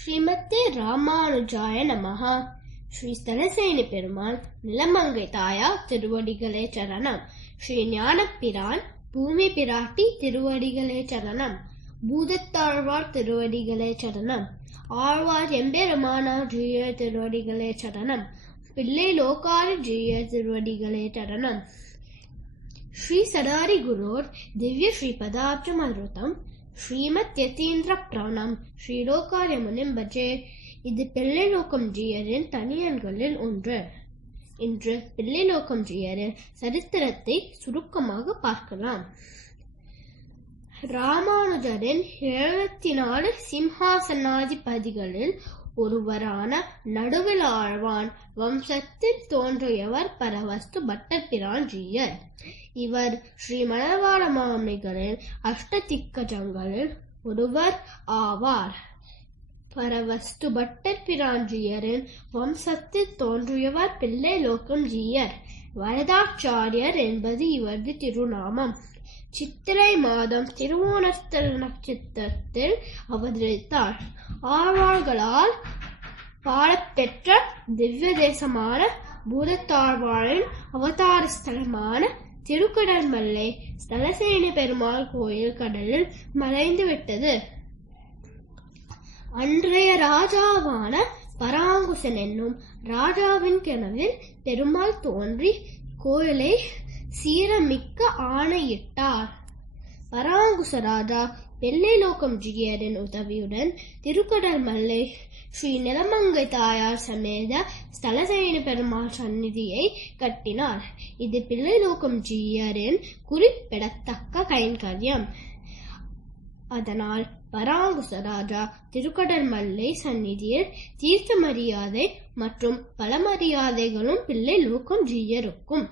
ஸ்ரீமத்தே ராமானுஜாய நமஹ. ஸ்ரீ ஸ்தலசேனி பெருமாள் நிலமங்கை தாயார் திருவடிகளே சரணம். ஸ்ரீ ஞானப்பிரான் பூமி பிராட்டி திருவடிகளே சரணம். பூதத்தாழ்வார் திருவடிகளே சரணம். ஆழ்வார் எம்பெருமானார் ஜீய திருவடிகளே சரணம். பிள்ளை லோகாரி ஜீய திருவடிகளே சரணம். ஸ்ரீ சடாரி குரோர் திவ்ய ஸ்ரீபதாப்ஜம் அருத்தம் ஸ்ரீமத் யதீந்திர பிராணம் ஸ்ரீலோகாரிய முனிம் பஜே. இது பிள்ளைலோகம் ஜீயரின் தனியன்களில் ஒன்று. இன்று பிள்ளைலோகம் ஜீயரின் சரித்திரத்தை சுருக்கமாக பார்க்கலாம். ராமானுஜரின் 74 சிம்ஹாசனாதிபதிகளில் ஒருவரான நடுவில் ஆழ்வான் வம்சத்தில் தோன்றியவர் பரவஸ்து பட்டர்பிரான் ஜீயர். இவர் ஸ்ரீ மணவாள மாமுனிகளின் அஷ்டதிக்கஜங்களில் ஒருவர் ஆவார். பரவஸ்து பட்டர்பிரான் ஜீயரின் வம்சத்தில் தோன்றியவர் பிள்ளை லோகம் ஜீயர். வரதாச்சாரியர் என்பது இவரது திருநாமம். சித்திரை மாதம் திருவோணஸ்தல் நட்சத்திரத்தில் அவதரித்தார். ஆழ்வார்களால் பாடப்பெற்ற திவ்ய தேசமான பூதத்தாழ்வாரின் அவதார ஸ்தலமான திருக்கடல்மல்லை ஸ்தலசேனி பெருமாள் கோயில் கடலில் மறைந்து விட்டது. அன்றைய ராஜாவான பராங்குசன் என்னும் ராஜாவின் கனவில் பெருமாள் தோன்றி கோயிலை சீரமிக்க ஆணையிட்டார். பராங்குச ராஜா பிள்ளைலோகம் ஜீயரின் உதவியுடன் திருக்கடல்மல்லை ஸ்ரீ நிலமங்கை தாயார் சமேத ஸ்தலசேனி பெருமாள் சந்நிதியை கட்டினார். இது பிள்ளைலோகம் ஜீயரின் குறிப்பிடத்தக்க கைங்கரியம். அதனால் பராங்குச ராஜா திருக்கடல்மல்லை சந்நிதியில் தீர்த்த மரியாதை மற்றும் பல மரியாதைகளும் பிள்ளைலோகம் ஜீயருக்கும்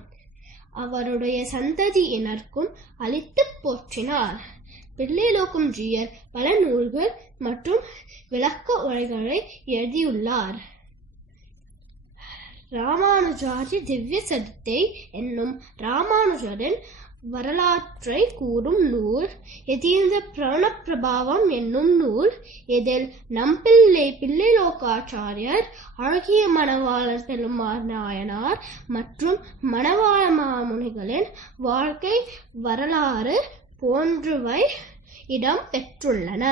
அவருடைய சந்ததியினருக்கும் அளித்து போற்றினார். பிள்ளைலோகம் ஜீயர் பல நூல்கள் மற்றும் விளக்க உரைகளை எழுதியுள்ளார். ராமானுஜாதி திவ்ய சரித்தை என்னும் ராமானுஜரின் வரலாற்றை கூறும் நூல் யதீந்திர பிராணப்பிரபாவம் என்னும் நூல். இதில் பிள்ளைலோகாச்சாரியர், அழகிய மணவாளன் பெருமாள் நாயனார் மற்றும் மணவாள மாமுனிகளின் வாழ்க்கை வரலாறு போன்றவை இடம் பெற்றுள்ளன.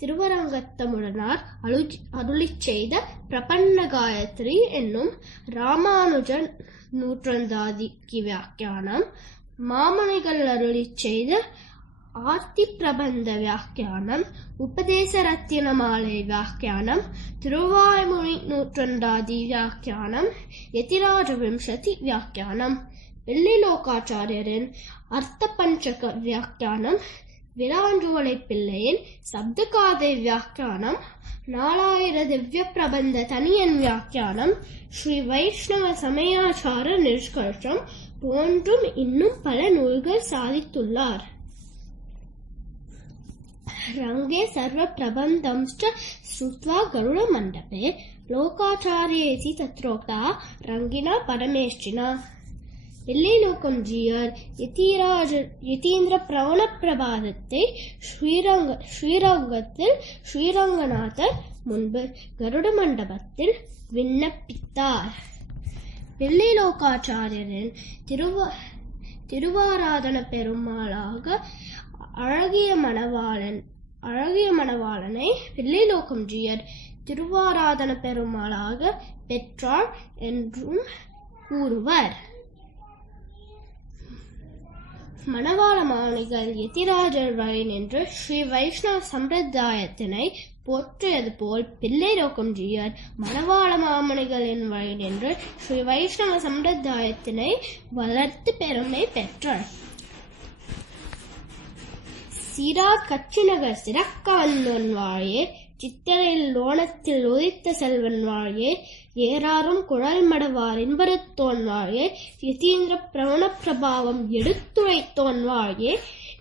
திருவரங்கத்தமுடனார் அருளிச் செய்த பிரபன்ன காயத்ரி என்னும் ராமானுஜன் நூற்றந்தாதிக்கு வியாக்கியானம், மாமுனிகள் அருளிச் செய்த ஆர்த்தி பிரபந்த வியாக்கியானம், உபதேச ரத்தின மாலை வியாக்கியானம், திருவாய்மொழி நூற்றந்தாதி வியாக்கியானம், யதிராஜ விம்சதி வியாக்கியானம், பிள்ளைலோகாச்சாரியரின் அர்த்த பஞ்சக வியாக்கியானம், விராஞ்சுவலை பிள்ளையின் சப்தகாதை வியாக்கியானம், 4000 திவ்ய பிரபந்த தனியன் வியாக்கியானம், ஸ்ரீ வைஷ்ணவ சமயாச்சார நிஷ்கர்ஷம் போன்றும் இன்னும் பல நூல்கள் சாதித்துள்ளார். ரங்கே சர்வ பிரபந்தம்ஸ்ச ஸ்ருத்வா கருட மண்டபே லோகாச்சாரியேசி தத்ரோக்தா ரங்கினா பரமேஷ்டினா. பிள்ளைலோகம் ஜீயர் யதீந்திர பிரவண பிரபாதத்தை ஸ்ரீரங்கத்தில் ஸ்ரீரங்கநாதர் முன்பு கருட மண்டபத்தில் விண்ணப்பித்தார். பிள்ளைலோகாச்சாரியரின் திருவாராதன பெருமாளாக அழகிய மணவாளனை பிள்ளைலோகம் ஜீயர் திருவாராதன பெருமாளாக பெற்றார் என்றும் கூறுவர். மணவாள மாமுனிகள் யதிராஜர் வழி நின்று ஸ்ரீ வைஷ்ணவ சம்பிரதாயத்தினை போற்றியது போல் பிள்ளைலோகம் ஜீயர் மணவாள மாமுனிகளின் வழி நின்று ஸ்ரீ வைஷ்ணவ சம்பிரதாயத்தினை வளர்த்து பெருமை பெற்றார். சீரார் கச்சிநகர் சிறக்க வந்தோன் வாழே, சித்திரையில் லோணத்தில் உதித்த செல்வன் வாழே, ஏறாரும் குழல் மடவார் இன்பருத்தோன் வாழே, யதீந்திர பிரவண பிரபாவம் எடுத்துரைத்தோன் வாழே,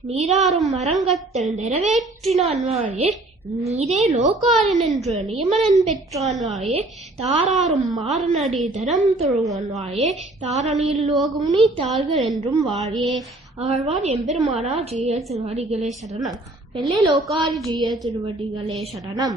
நீராறும் அரங்கத்தில் நிறைவேற்றினான் வாழே, நீரே லோகாரன் என்று நியமனன் பெற்றான் வாயே தாராரும் மாறனடி தரம் தொழுவான் வாயே தாரணியில் லோகமுனி தாள்கள் என்றும் வாயே. ஆழ்வார் எம்பெருமானார் ஜீய திருவடிகளே சரணம். வெள்ளை லோகாரி ஜீய திருவடிகளே சரணம்.